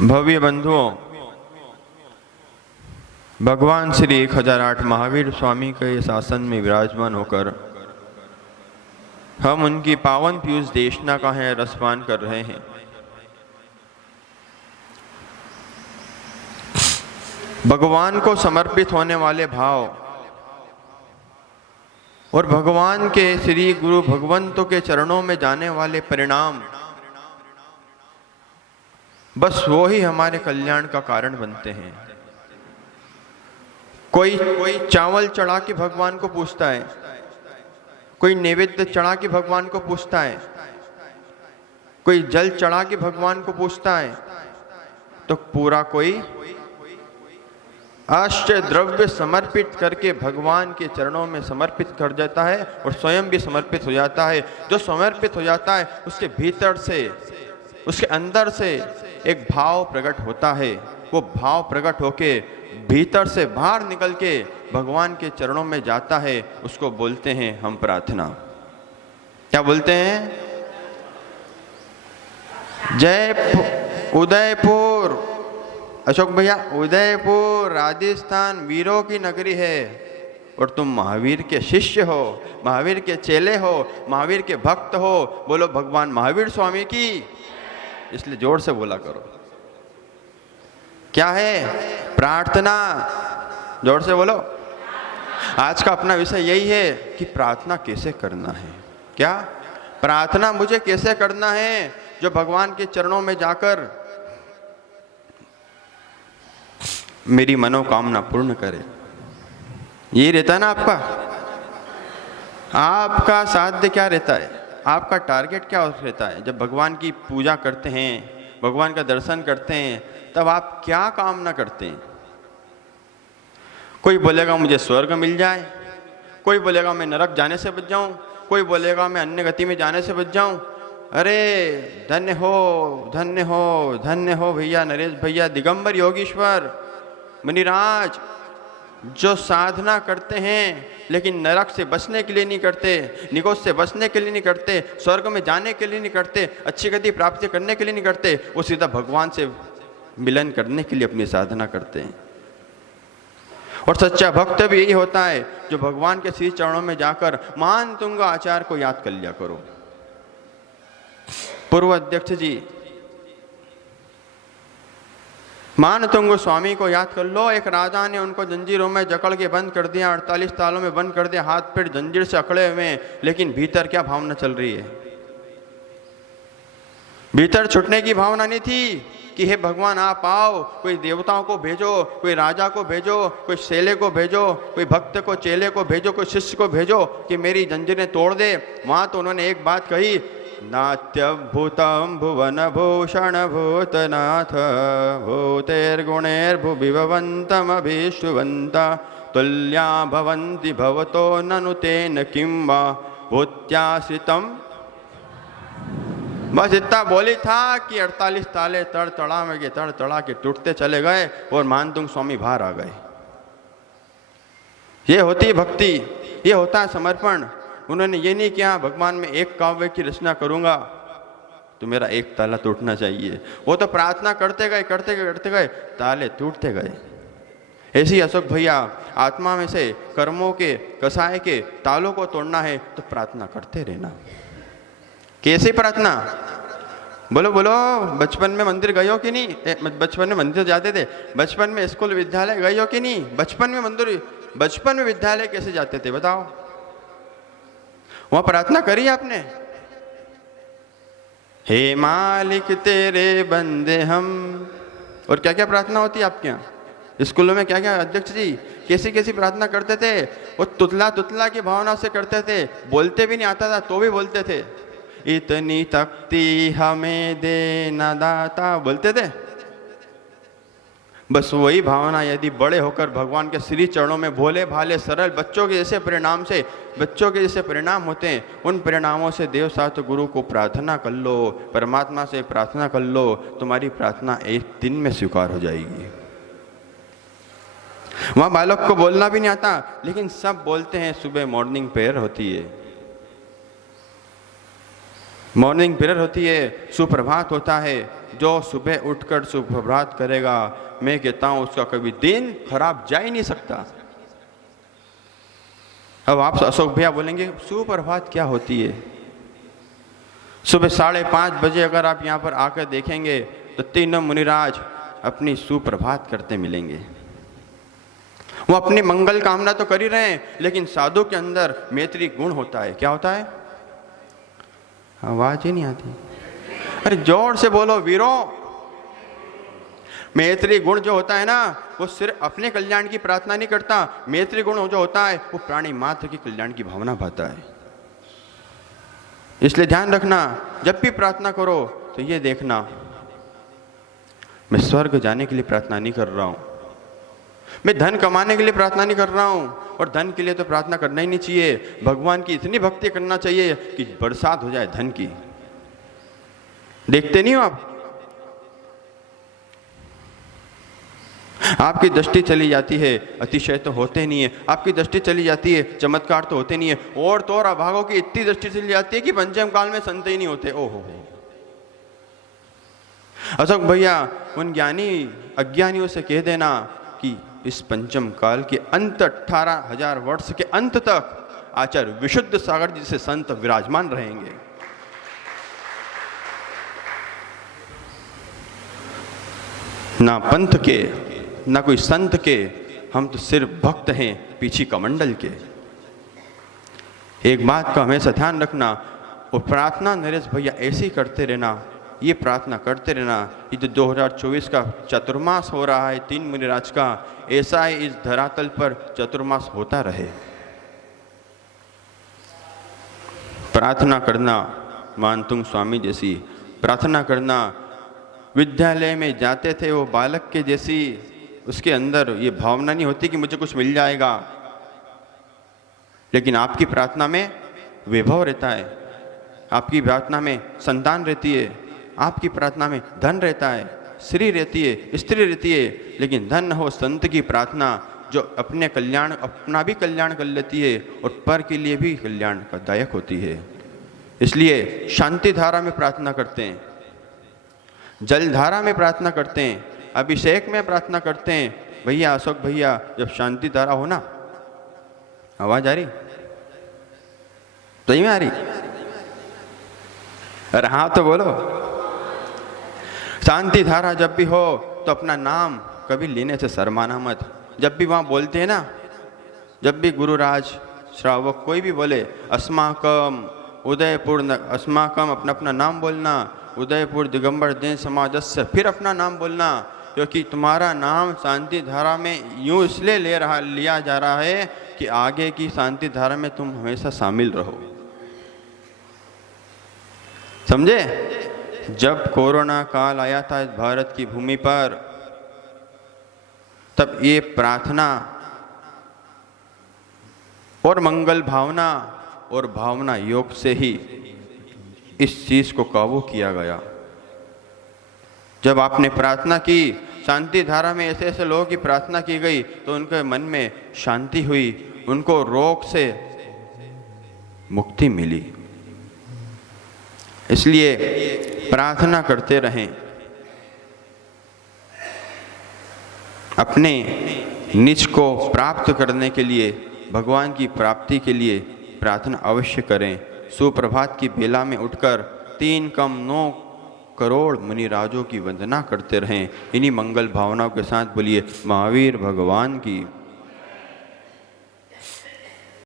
भव्य बंधुओं, भगवान श्री 1008 महावीर स्वामी के शासन में विराजमान होकर हम उनकी पावन पीयूष देशना का है रसपान कर रहे हैं। भगवान को समर्पित होने वाले भाव और भगवान के श्री गुरु भगवंतों के चरणों में जाने वाले परिणाम, बस वो ही हमारे कल्याण का कारण बनते हैं। कोई चावल चढ़ा के भगवान को पूछता है, कोई नैवेद्य चढ़ा के भगवान को पूछता है, कोई जल चढ़ा के भगवान को पूछता है, तो पूरा कोई आश्चर्य द्रव्य समर्पित करके भगवान के चरणों में समर्पित कर देता है और स्वयं भी समर्पित हो जाता है। जो समर्पित हो जाता है उसके भीतर से, उसके अंदर से एक भाव प्रकट होता है। वो भाव प्रकट होके भीतर से बाहर निकल के भगवान के चरणों में जाता है। उसको बोलते हैं हम प्रार्थना। क्या बोलते हैं? उदयपुर, अशोक भैया, उदयपुर राजस्थान वीरों की नगरी है और तुम महावीर के शिष्य हो, महावीर के चेले हो, महावीर के भक्त हो। बोलो भगवान महावीर स्वामी की। इसलिए जोर से बोला करो। क्या है? प्रार्थना। जोर से बोलो। आज का अपना विषय यही है कि प्रार्थना कैसे करना है। क्या प्रार्थना मुझे कैसे करना है? जो भगवान के चरणों में जाकर मेरी मनोकामना पूर्ण करे। ये रहता है ना आपका। आपका साध्य क्या रहता है? आपका टारगेट क्या रहता है? जब भगवान की पूजा करते हैं, भगवान का दर्शन करते हैं, तब आप क्या कामना करते हैं? कोई बोलेगा मुझे स्वर्ग मिल जाए, कोई बोलेगा मैं नरक जाने से बच जाऊं, कोई बोलेगा मैं अन्य गति में जाने से बच जाऊं। अरे धन्य हो, धन्य हो, धन्य हो भैया नरेश भैया, दिगंबर योगीश्वर मुनिराज, जो साधना करते हैं लेकिन नरक से बचने के लिए नहीं करते, निकोज से बचने के लिए नहीं करते, स्वर्ग में जाने के लिए नहीं करते, अच्छी गति प्राप्ति करने के लिए नहीं करते, वो सीधा भगवान से मिलन करने के लिए अपनी साधना करते हैं। और सच्चा भक्त भी यही होता है जो भगवान के श्री चरणों में जाकर मान तुंगा आचार्य को याद कर लिया करो। पूर्व अध्यक्ष जी मान तुंग स्वामी को याद कर लो। एक राजा ने उनको जंजीरों में जकड़ के बंद कर दिया, 48 तालों में बंद कर दिया, हाथ पैर जंजीर से अकड़े हुए, लेकिन भीतर क्या भावना चल रही है? भीतर छुटने की भावना नहीं थी कि हे भगवान आप आओ, कोई देवताओं को भेजो, कोई राजा को भेजो, कोई चेले को भेजो, कोई भक्त को चेले को भेजो, कोई शिष्य को भेजो कि मेरी जंजीरें तोड़ दे। वहां तो उन्होंने एक बात कही, नात्यभूतं भुवन भूषण भूतनाथ भूतेर्गुणैर्भुविभवन्तमभीष्टुवन्ता तुल्या भवन्ति भवतो ननु तेन किं वा भूत्याश्रितम्। बस इतना बोली था कि 48 ताले तड़ के टूटते चले गए और मानतुंग स्वामी बाहर आ गए। ये होती है भक्ति, ये होता है समर्पण। उन्होंने ये नहीं किया भगवान में एक काव्य की रचना करूंगा तो मेरा एक ताला टूटना चाहिए। वो तो प्रार्थना करते गए, ताले टूटते गए। ऐसे ही अशोक भैया, आत्मा में से कर्मों के कसाय के तालों को तोड़ना है तो प्रार्थना करते रहना। कैसे प्रार्थना? बोलो बोलो। बचपन में मंदिर गए हो कि नहीं? बचपन में मंदिर जाते थे? बचपन में स्कूल विद्यालय गए हो कि नहीं? बचपन में मंदिर, बचपन में विद्यालय कैसे जाते थे बताओ? वहां प्रार्थना करी आपने? हे मालिक तेरे बंदे हम। और क्या क्या प्रार्थना होती है आपके यहाँ स्कूलों में? क्या क्या अध्यक्ष जी कैसी कैसी प्रार्थना करते थे? वो तुतला की भावना से करते थे, बोलते भी नहीं आता था तो भी बोलते थे, इतनी तख्ती हमें दे न दाता, बोलते थे। बस वही भावना यदि बड़े होकर भगवान के श्री चरणों में भोले भाले सरल बच्चों के जैसे परिणाम होते हैं, उन परिणामों से देव शास्त्र गुरु को प्रार्थना कर लो, परमात्मा से प्रार्थना कर लो, तुम्हारी प्रार्थना एक दिन में स्वीकार हो जाएगी। वहां बालक को बोलना भी नहीं आता लेकिन सब बोलते हैं। सुबह मॉर्निंग प्रेयर होती है, मॉर्निंग प्रेयर होती है, सुप्रभात होता है। जो सुबह उठकर सुप्रभात करेगा, मैं कहता हूं उसका कभी दिन खराब जा ही नहीं सकता। अब आप अशोक भैया बोलेंगे सुप्रभात क्या होती है? सुबह 5:30 बजे अगर आप यहाँ पर आकर देखेंगे तो तीनों मुनिराज अपनी सुप्रभात करते मिलेंगे। वो अपनी मंगल कामना तो कर ही रहे हैं, लेकिन साधु के अंदर मैत्री गुण होता है। क्या होता है? आवाज ही नहीं आती, अरे जोर से बोलो वीरों। मैत्री गुण जो होता है ना, वो सिर्फ अपने कल्याण की प्रार्थना नहीं करता। मैत्री गुण जो होता है वो प्राणी मात्र की कल्याण की भावना पाता है। इसलिए ध्यान रखना, जब भी प्रार्थना करो तो ये देखना, मैं स्वर्ग जाने के लिए प्रार्थना नहीं कर रहा हूं, मैं धन कमाने के लिए प्रार्थना नहीं कर रहा हूं। और धन के लिए तो प्रार्थना करना ही नहीं चाहिए, भगवान की इतनी भक्ति करना चाहिए कि बरसात हो जाए धन की। देखते नहीं हो आप, आपकी दृष्टि चली जाती है, अतिशय तो होते नहीं है, आपकी दृष्टि चली जाती है, चमत्कार तो होते नहीं है, और तो और अभागों की इतनी दृष्टि चली जाती है कि पंचम काल में संत ही नहीं होते। ओहो, अशोक भैया उन ज्ञानी अज्ञानियों से कह देना कि इस पंचम काल के अंत 18,000 वर्ष के अंत तक आचार्य विशुद्ध सागर जी से संत विराजमान रहेंगे। ना पंथ के, ना कोई संत के, हम तो सिर्फ भक्त हैं पीछे कमंडल के। एक बात का हमेशा ध्यान रखना, और प्रार्थना नरेश भैया ऐसे ही करते रहना, ये प्रार्थना करते रहना। ये जो 2024 का चतुर्मास हो रहा है 3 मुनिराज का, ऐसा ही इस धरातल पर चतुर्मास होता रहे। प्रार्थना करना मानतुंग स्वामी जैसी, प्रार्थना करना विद्यालय में जाते थे वो बालक के जैसी, उसके अंदर ये भावना नहीं होती कि मुझे कुछ मिल जाएगा, लेकिन आपकी प्रार्थना में वैभव रहता है, आपकी प्रार्थना में संतान रहती है, आपकी प्रार्थना में धन रहता है, स्त्री रहती है, स्त्री रहती है। लेकिन धन हो संत की प्रार्थना, जो अपने कल्याण, अपना भी कल्याण कर लेती है और पर के लिए भी कल्याणदायक होती है। इसलिए शांति धारा में प्रार्थना करते हैं, जलधारा में प्रार्थना करते हैं, अभिषेक में प्रार्थना करते हैं। भैया अशोक भैया, जब शांति धारा हो ना, आवाज आ रही? सही में आ रही? अरे हाँ तो बोलो। शांति धारा जब भी हो तो अपना नाम कभी लेने से शर्माना मत। जब भी वहाँ बोलते हैं ना, जब भी गुरुराज श्रावक कोई भी बोले अस्माकम उदयपुर, अस्माकम अपना अपना नाम बोलना, उदयपुर दिगंबर जैन समाजस्य, फिर अपना नाम बोलना, क्योंकि तुम्हारा नाम शांति धारा में यूं इसलिए लिया जा रहा है कि आगे की शांति धारा में तुम हमेशा शामिल रहो। समझे? जब कोरोना काल आया था इस भारत की भूमि पर, तब ये प्रार्थना और मंगल भावना और भावना योग से ही इस चीज को काबू किया गया। जब आपने प्रार्थना की, शांति धारा में ऐसे ऐसे लोगों की प्रार्थना की गई तो उनके मन में शांति हुई, उनको रोग से मुक्ति मिली। इसलिए प्रार्थना करते रहें, अपने निज को प्राप्त करने के लिए, भगवान की प्राप्ति के लिए प्रार्थना अवश्य करें। सुप्रभात की बेला में उठकर 3 कम 9 करोड़ मुनिराजों की वंदना करते रहें। इन्हीं मंगल भावनाओं के साथ बोलिए महावीर भगवान की